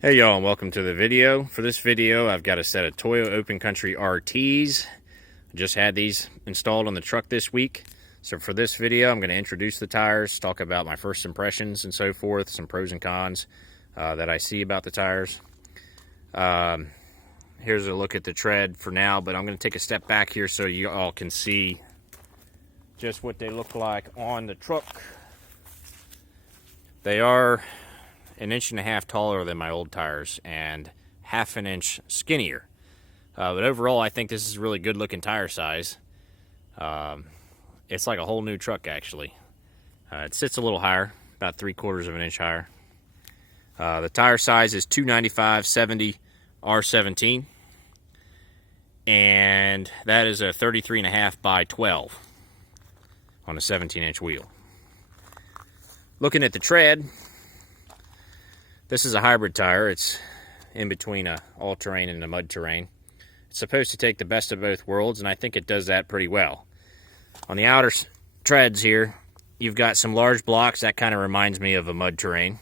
Hey y'all, and welcome to the video. For this video, I've got a set of Toyo Open Country RTs. Just had these installed on the truck this week. So for this video, I'm going to introduce the tires, talk about my first impressions and so forth, some pros and cons that I see about the tires. Here's a look at the tread for now, but I'm going to take a step back here so you all can see just what they look like on the truck. They are 1.5 inches taller than my old tires and 1/2 inch skinnier. But overall, I think this is a really good looking tire size. It's like a whole new truck, actually. It sits a little higher, about 3/4 inch higher. The tire size is 295/70 R17, and that is a 33.5 by 12 on a 17-inch wheel. Looking at the tread, this is a hybrid tire. It's in between a all-terrain and a mud terrain. It's supposed to take the best of both worlds, and I think it does that pretty well. On the outer treads here, you've got some large blocks. That kind of reminds me of a mud terrain.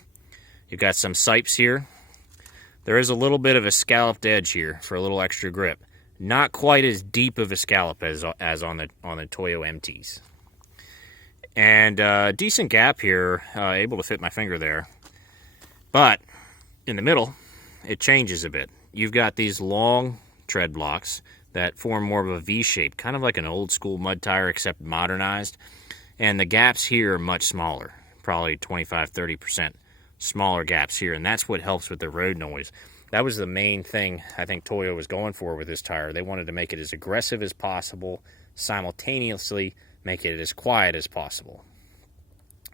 You've got some sipes here. There is a little bit of a scalloped edge here for a little extra grip. Not quite as deep of a scallop as on the Toyo MTs. And decent gap here, able to fit my finger there. But in the middle, it changes a bit. You've got these long tread blocks that form more of a V shape, kind of like an old school mud tire except modernized. And the gaps here are much smaller, probably 25-30% smaller gaps here, and that's what helps with the road noise. That was the main thing I think Toyo was going for with this tire. They wanted to make it as aggressive as possible, simultaneously make it as quiet as possible.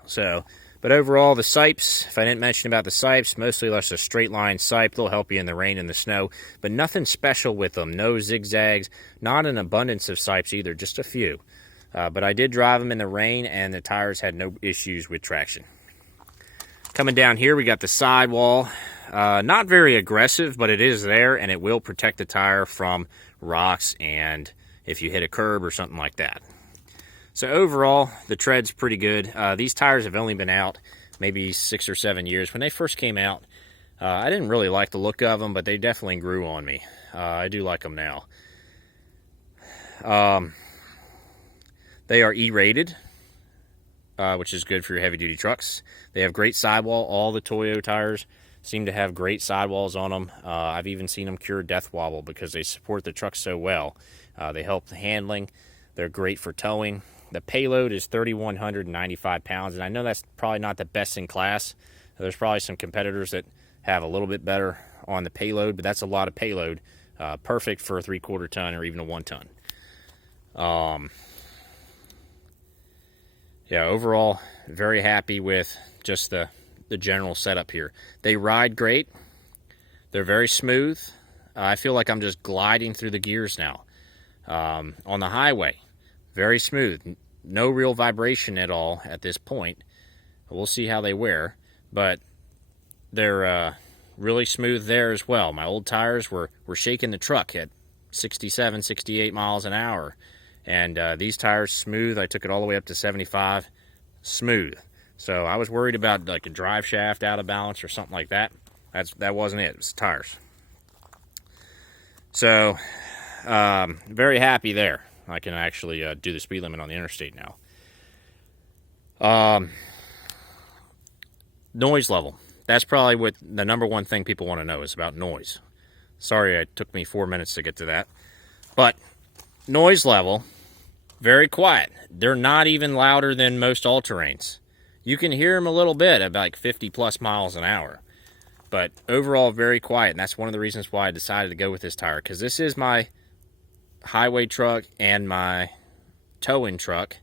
So, but overall, the sipes, if I didn't mention about the sipes, mostly just a straight line sipe. They'll help you in the rain and the snow, but nothing special with them. No zigzags, not an abundance of sipes either, just a few. But I did drive them in the rain, and the tires had no issues with traction. Coming down here, we got the sidewall. Not very aggressive, but it is there, and it will protect the tire from rocks and if you hit a curb or something like that. So overall, the tread's pretty good. These tires have only been out maybe 6 or 7 years. When they first came out, I didn't really like the look of them, but they definitely grew on me. I do like them now. They are E-rated, which is good for your heavy-duty trucks. They have great sidewall. All the Toyo tires seem to have great sidewalls on them. I've even seen them cure death wobble because they support the truck so well. They help the handling. They're great for towing. The payload is 3,195 pounds, and I know that's probably not the best in class. There's probably some competitors that have a little bit better on the payload, but that's a lot of payload. Perfect for a 3/4 ton or even a 1 ton. Yeah, overall, very happy with just the general setup here. They ride great. They're very smooth. I feel like I'm just gliding through the gears now. On the highway, very smooth. No real vibration at all at this point. We'll see how they wear, but they're really smooth there as well. My old tires were shaking the truck at 67, 68 miles an hour, and these tires smooth. I took it all the way up to 75, smooth. So I was worried about like a drive shaft out of balance or something like that. That wasn't it. It was the tires. So very happy there. I can actually do the speed limit on the interstate now. Noise level. That's probably what the number one thing people want to know is about noise. Sorry, it took me 4 minutes to get to that. But noise level, very quiet. They're not even louder than most all-terrains. You can hear them a little bit at like 50 plus miles an hour. But overall, very quiet. And that's one of the reasons why I decided to go with this tire, because this is my highway truck and my towing truck,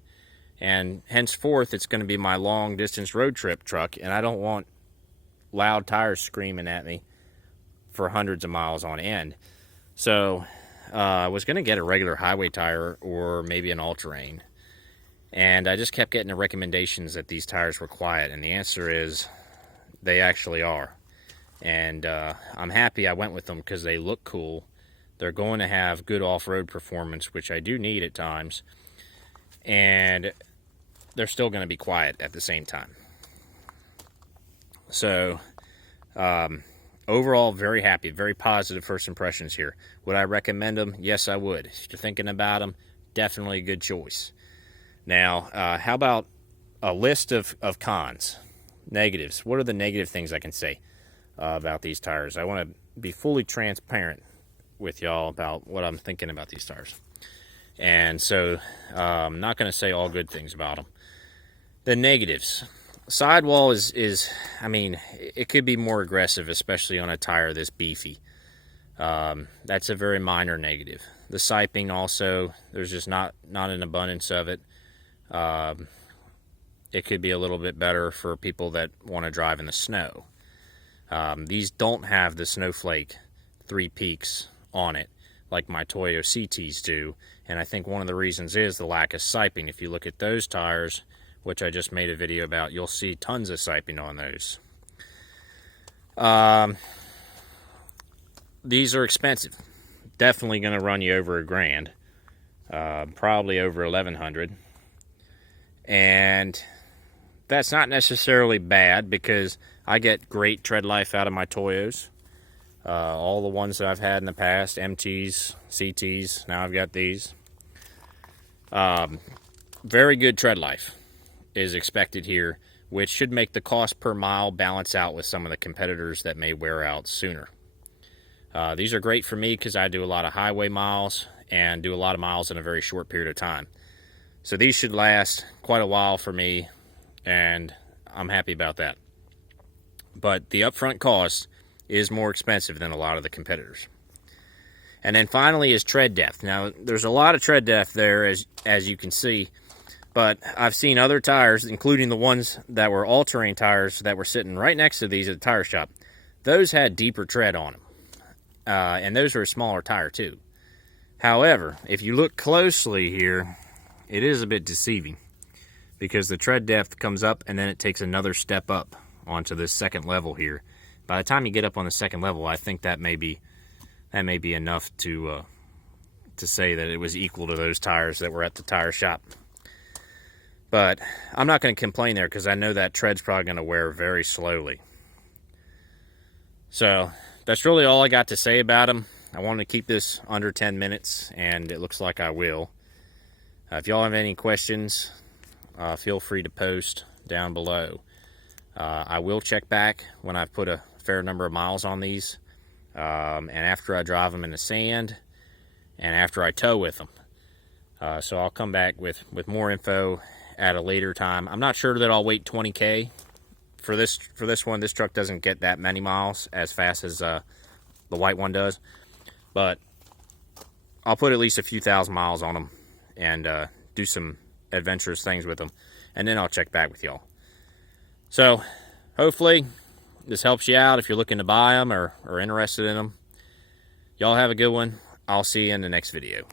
and henceforth it's going to be my long distance road trip truck, and I don't want loud tires screaming at me for hundreds of miles on end. So I was going to get a regular highway tire or maybe an all-terrain, and I just kept getting the recommendations that these tires were quiet, and the answer is they actually are. And I'm happy I went with them because they look cool. They're going to have good off-road performance, which I do need at times. And they're still going to be quiet at the same time. So overall, very happy, very positive first impressions here. Would I recommend them? Yes, I would. If you're thinking about them, definitely a good choice. Now, how about a list of cons, negatives? What are the negative things I can say about these tires? I want to be fully transparent with y'all about what I'm thinking about these tires. And so I'm not going to say all good things about them. The negatives. Sidewall is, I mean, it could be more aggressive, especially on a tire this beefy. That's a very minor negative. The siping also, there's just not an abundance of it. It could be a little bit better for people that want to drive in the snow. These don't have the snowflake 3 peaks on it like my Toyo CTs do, and I think one of the reasons is the lack of siping. If you look at those tires, which I just made a video about, you'll see tons of siping on those. These are expensive. Definitely going to run you over $1,000, probably over $1,100, and that's not necessarily bad because I get great tread life out of my Toyos. All the ones that I've had in the past, MTs, CTs, now I've got these. Very good tread life is expected here, which should make the cost per mile balance out with some of the competitors that may wear out sooner. These are great for me because I do a lot of highway miles and do a lot of miles in a very short period of time. So these should last quite a while for me, and I'm happy about that. But the upfront cost is more expensive than a lot of the competitors. And then finally is tread depth. Now, there's a lot of tread depth there, as you can see, but I've seen other tires, including the ones that were all-terrain tires that were sitting right next to these at the tire shop. Those had deeper tread on them, and those are a smaller tire too. However, if you look closely here, it is a bit deceiving because the tread depth comes up and then it takes another step up onto this second level here. By the time you get up on the second level, I think that may be enough to say that it was equal to those tires that were at the tire shop. But I'm not going to complain there because I know that tread's probably going to wear very slowly. So that's really all I got to say about them. I wanted to keep this under 10 minutes, and it looks like I will. If y'all have any questions, feel free to post down below. I will check back when I've put a fair number of miles on these, and after I drive them in the sand, and after I tow with them. So I'll come back with more info at a later time. I'm not sure that I'll wait 20K for this one. This truck doesn't get that many miles as fast as the white one does, but I'll put at least a few thousand miles on them and do some adventurous things with them, and then I'll check back with y'all. So hopefully this helps you out if you're looking to buy them or interested in them. Y'all have a good one. I'll see you in the next video.